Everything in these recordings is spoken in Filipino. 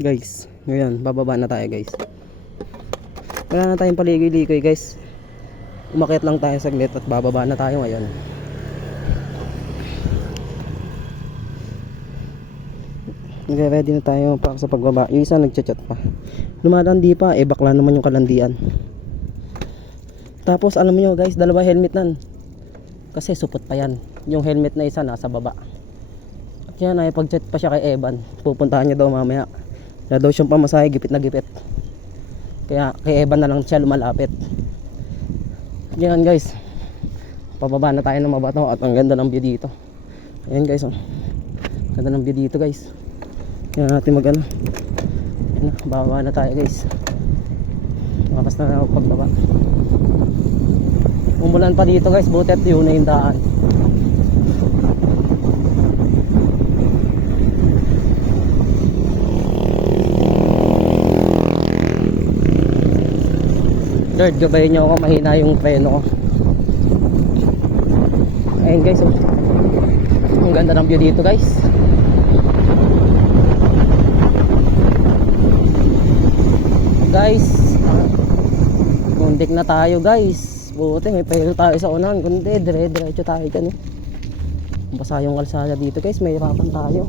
Guys, ngayon bababa na tayo guys. Wala na tayong paligoy-ligoy guys. Umakyat lang tayo saglit at bababa na tayo ngayon. Nagre-ready na tayo para sa pagbaba. Yung isa nagchat-chat pa. Lumalandi pa, bakla naman yung kalandian. Tapos alam niyo guys, dalawa helmet nan. Kasi supot pa yan. Yung helmet na isa nasa baba. At yan ay pag-chat pa siya kay Evan. Pupuntahan niya daw mamaya. Wala daw siyang pamasahe, gipit na gipit. Kaya kay Evan na lang siya lumalapit. Yan guys, pababa na tayo ng mabato at ang ganda ng view dito. Ayan guys, oh. Ganda ng view dito guys. Kaya natin magano. Ayan, bababa na tayo guys. Makas na ako pagbaba. Umulan pa dito guys, buti at yun na yung daan. Lord, gabayin nyo ako, mahina yung preno ko. Ayun guys, oh. Ang ganda ng view dito guys. Guys, muntik na tayo guys. Buti may pahilo tayo sa unahan. Kundi dire-diretso tayo dyan, basa yung kalsada dito guys, may hirapan tayo.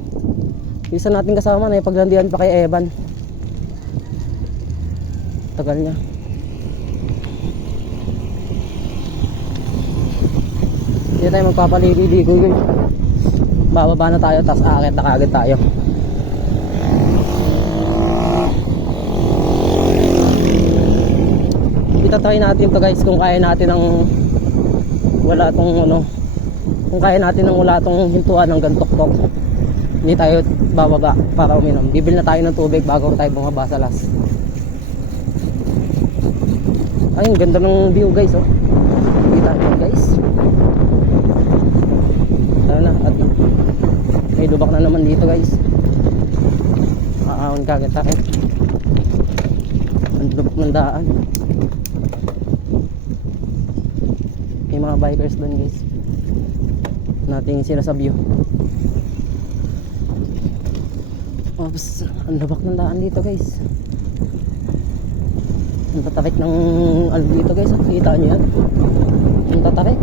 Isa natin kasama na paglandian pa kay Evan. Tagal niya. Hindi tayo magpapaligo-ligo guys. Bababa na tayo, tapos aakit na kagad tayo. Itatry natin to guys kung kaya natin ng wala tong ano, kung kaya natin ng wala tong hintuan ng gantok-tok. Hindi tayo bababa para uminom. Bibili na tayo ng tubig bago tayo bumaba sa last. Ay, ang ganda ng view guys, oh. Kita nyo guys. Sana at may lubak na naman dito guys. Aahon kagad tayo. Ang lubak ng daan. May mga bikers doon guys. Nating sila sa view. Oops, ang lubak ng daan dito guys. Ang tatarik ng ano dito guys. Kita nyo yan? Ang tatarik.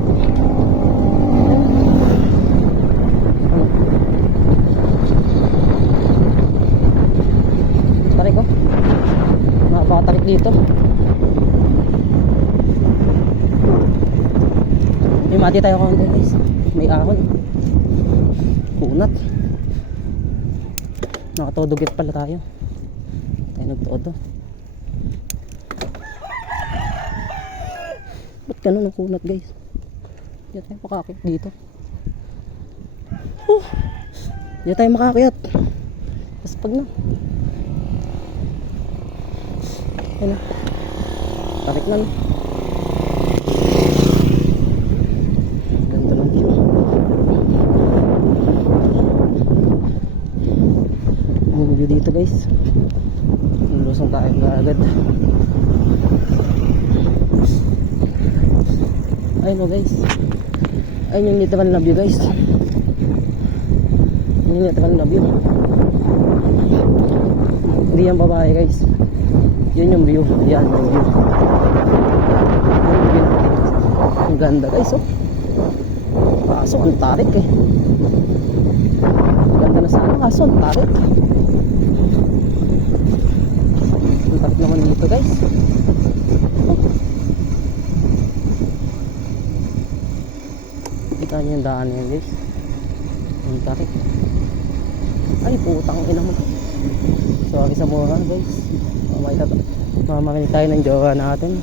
Tarik ko. Nakapatarik dito. May mati tayo konti guys. May ahon. Kunat. Nakatodugit pala tayo. Tayo nagtodo. Ba't ganun ang kunat guys? Hindi tayo makakit dito. Hindi tayo makakit. Tapos pag na. Ayan na. Tarik na. Ganda ng view. Ang view dito guys. Lusong tayo agad. Ayun o guys. Ayun yung literal na view guys. Yung literal na view. Hindi yung babae guys. Yun yung view. Yan yung view. Ang ganda guys, oh. Kaso ang tarik eh. Ang ganda na sana, kaso ang tarik. Ang tarik naman dito guys. Oh. Kita nyo yung daan yan guys. Ang tarik. Ay putang ina mo. Sorry sa mura guys. Mamamakinig tayo ng jowa natin.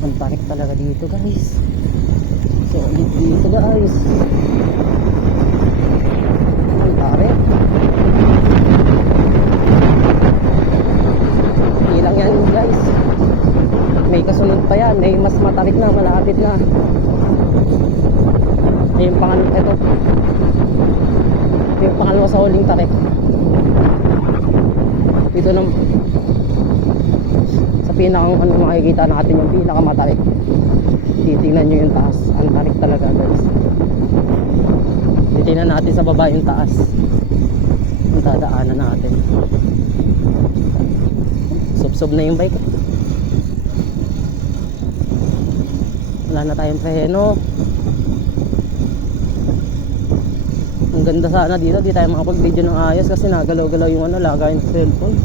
Ang tarik talaga dito guys. Solid dito guys. Ang tarik. Ilang yan guys. May kasunod pa yan. May mas matarik na, malapit na. Yung pangalawa, ito. Yung pangalawa sa huling tarik. Ito nang sa pinakang ano makikita natin yung pinakamatarik. Titingnan nyo yung taas. Ang tarik talaga guys. Titingnan natin sa baba yung taas. Ang dadaanan natin. Sub-sub na yung bike ko. Wala na tayong preno. Ang ganda sana dito, di tayo makapag-video ng ayos kasi nagalaw-galaw yung ano, lagay ng cellphone.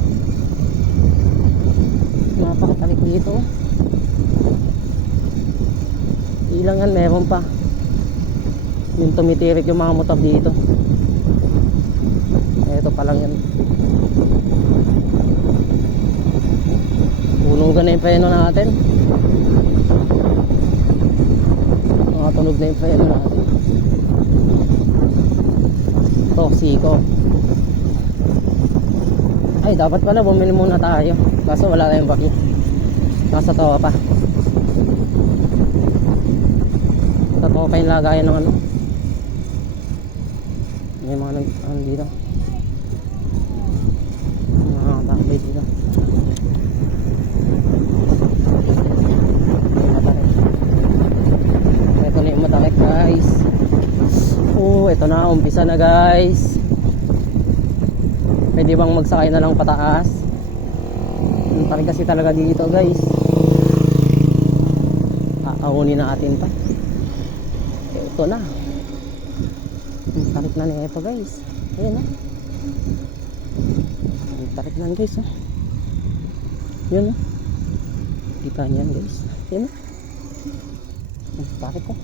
Napakatalik dito. Ilang yan, meron pa. Yung tumitirik yung mga motor dito. Ito pa lang yan. Punugan na yung preno natin. Nakatunog na yung preno natin. Toxico. Ay, dapat pala bumili muna tayo. Kaso wala tayong bakyo. Nasa tawa pa. Sa tawa pa yung lagayan ng ano. May mga ano dito. Mga tambay dito. Matarik. Ito na yung matarik, guys. Ito na, umpisa na, guys. Pwede bang magsakay na lang pataas? Ang tarik kasi talaga dito, guys. Aaunin natin pa. Ito na. Ang tarik na nito, guys. Ayan na. Ang tarik na, guys. Oh. Yun, oh. Kita niyan, guys. Ayan na. Ang tarik, oh.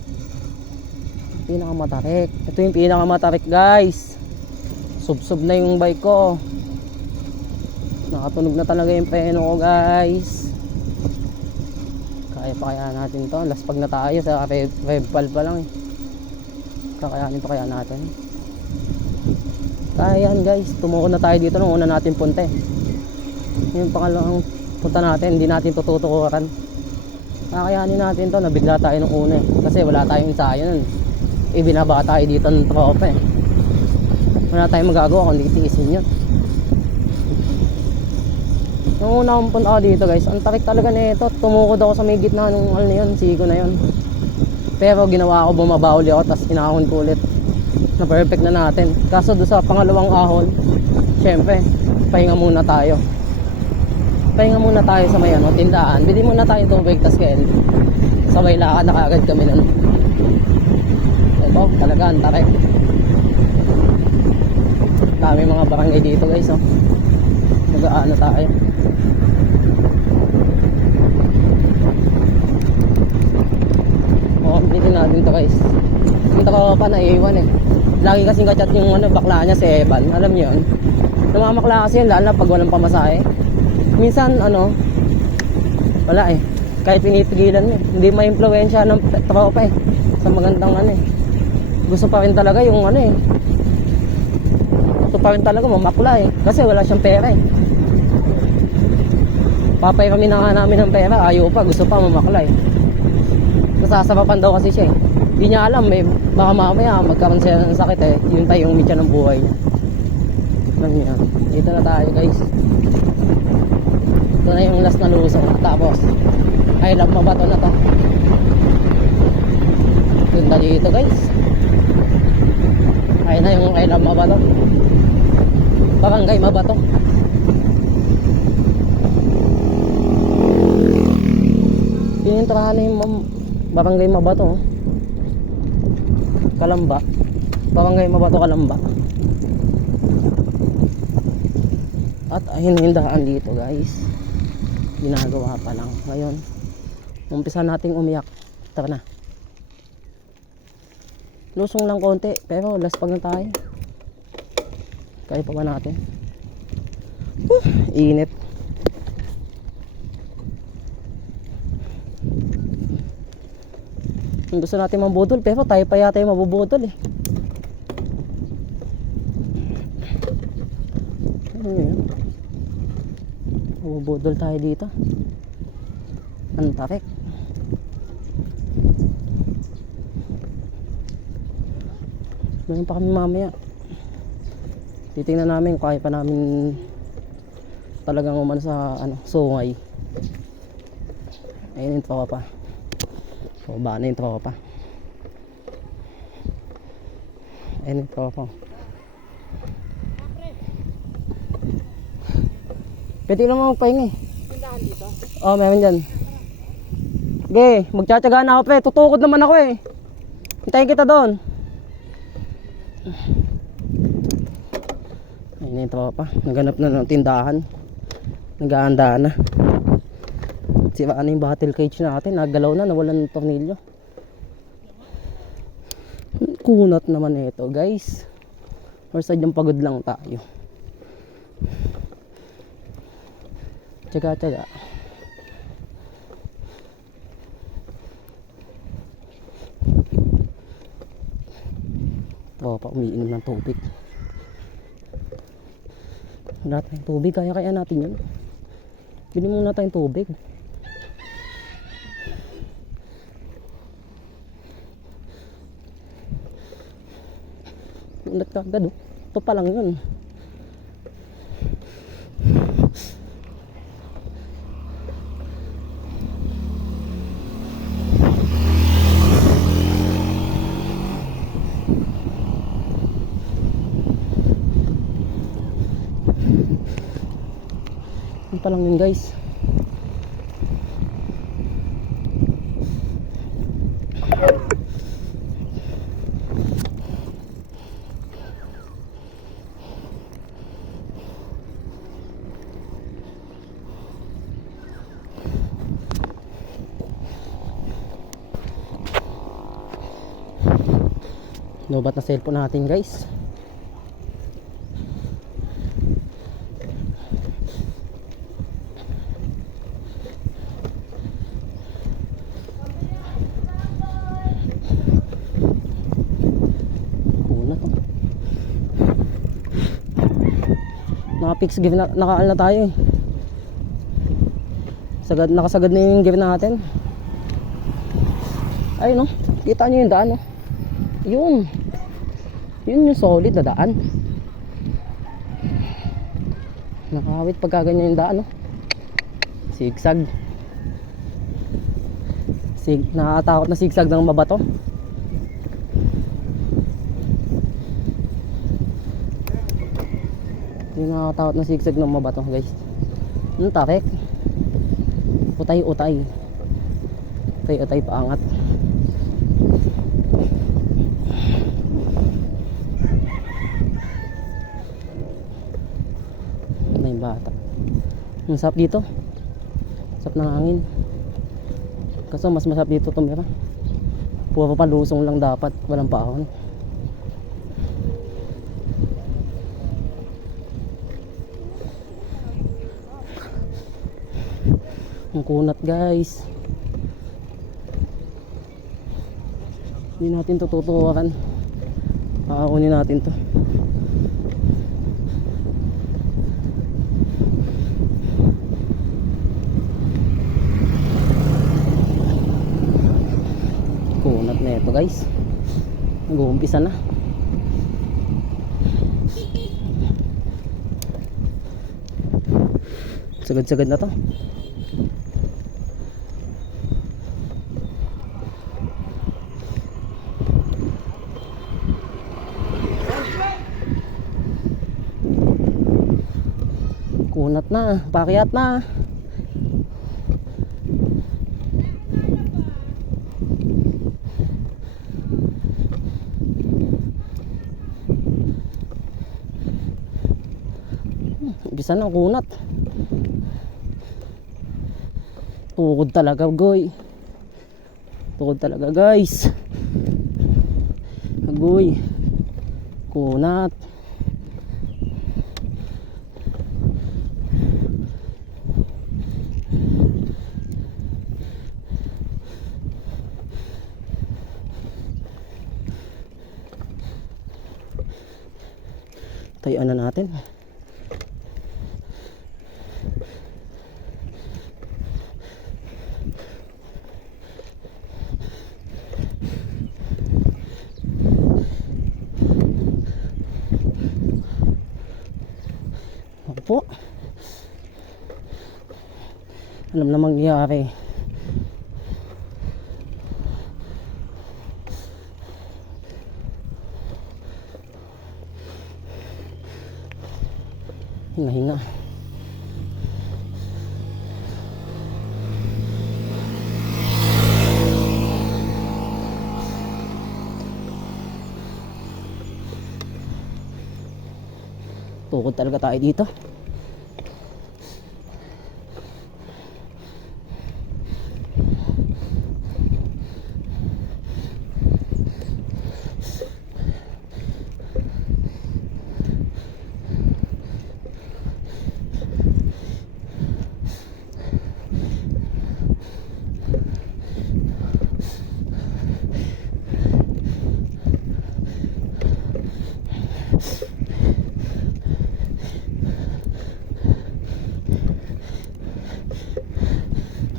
Pinakamatarik. Ito yung pinakamatarik, guys. Sub-sub na yung bike ko. Nakatunog na talaga yung preno ko, guys. Kaya pa kaya natin to. Last pag na tayo sa rev pal pa lang eh. Kakayanin pa kaya natin. Kaya yan, guys. Tumuko na tayo dito nung una natin punta eh. Yung pangalawang punta natin, hindi natin tututukuran. Kakayanin natin to. Nabigla tayo nung una eh. Kasi wala tayong ensayo nun. Ibinaba tayo dito ng tropa eh. Wala tayong magagawa kundi tiisin yun. Nung una akong punta ako dito, guys, ang tarik talaga nito. Tumukod ako sa may gitna nung ano na yun, siko na yun. Pero ginawa ko, bumaba uli ako, tapos inahon ko ulit. Na perfect na natin. Kaso doon sa pangalawang ahon, syempre, pahinga muna tayo. Pahinga muna tayo sa may ano, tindahan. Bili muna tayo tubig, tas kain. Sabay lakad na kagad kami nun. Ito, talaga ang tarik. Dami mga barangay dito, guys, oh. Mag-aano tayo. Completin natin to, guys. Yung taka pa naiiwan eh. Lagi kasing kachat yung ano, bakla niya si Evan. Alam niyo yun. Namamakla kasi yun, lalo na pag walang pamasahe. Minsan ano, wala eh. Kahit pinipigilan mo eh. Hindi ma-impluwensya ng tropa eh. Sa magandang ano eh. Gusto pa rin talaga yung ano eh. Gusto pa rin talaga mamakla eh. Kasi wala siyang pera eh. Papay kami na nga namin ng pera. Ayaw pa, gusto pa mamakla eh. Nasasapapan daw kasi siya eh. Hindi niya alam eh. Baka mamaya magkaroon siya ng sakit eh. Yun tayo yung mitya ng buhay niya. Alam niya. Dito na tayo, guys. Ito na yung last na lusong. Tapos I love Mabato na to. Ganda dito, guys. Ayun na yung I love Mabato. Barangay Mabato. Pinintrahan na yung Barangay Mabato. Kalamba. Barangay Mabato, Kalamba. At hindahan dito, guys. Ginagawa pa lang. Ngayon, umpisa nating umiyak. Tara na. Lusong lang konti, pero last pag na tayo. Kaya pa ba natin? Init. Gusto natin mabudol, pero tayo pa yata yung mabubudol eh. Mabubudol tayo dito. Ang tarik. Meron pa kami mamaya. Titingnan namin kung kaya pa namin talagang umano sa ano, sungay. Ayun yung tropa. So, ba na yung tropa. Ayun yung tropa. Pwede lang magpahinga eh. Oh, meron dyan. Okay, magtsatsaga na ako pre. Tutukod naman ako eh. Hintayin kita doon. Ayun yung tropa. Naganap na ng tindahan. Nag-aanda na. Siraan na yung battle cage natin. Nagalaw na. Nawalan ng tornilyo. Kunat naman ito guys. Or sadyang pagod lang tayo. Tsaga-tsaga. Tropa, umiinom ng tubig. Wala tayong tubig, kaya natin yun. Bili muna tayong tubig. Ulat ka agad oh. Ito pa lang yun. Ito pa lang yun guys. Lobat na cellphone natin guys. Kunat oh. Naka-fix give na, nakaal na tayo eh. Sagad, nakasagad na yung give natin. Ay no, kita nyo yung daan oh. Yun yung solid na daan. Nakawit pagka ganyan yung daan no? Sigsag. Nakakatakot na sigsag ng mabato. Yung nakakatakot na sigsag ng mabato guys. Yung tarek. Utay-utay. Utay-utay paangat. Bata. Ang sarap dito. Sarap ng hangin. Kaso mas masarap dito tumira. Puro palusong lang dapat, walang paahon. Ang kunat guys. Hindi natin to tutuwakan. Paahon natin to. Kunat na ito guys. Nag-uumpisa na. Sagad-sagad na to. Kunat na, pakyat na. Bisa na kunat. Tukod talaga goy. Tukod talaga guys. Agoy. Kunat. Tayuan na natin. Ako po. Alam na mangyayari. Hinga-hinga. Tukod talaga tayo dito.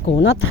Kunat.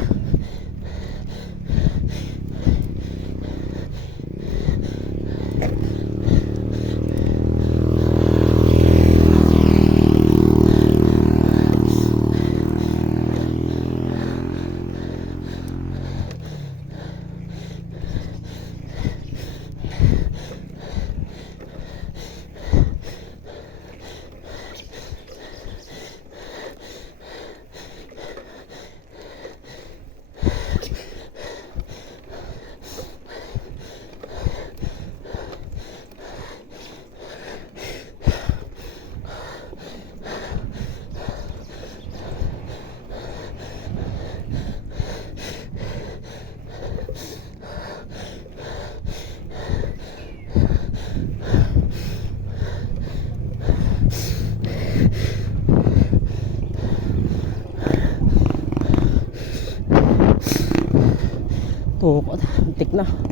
Tukod, antik na.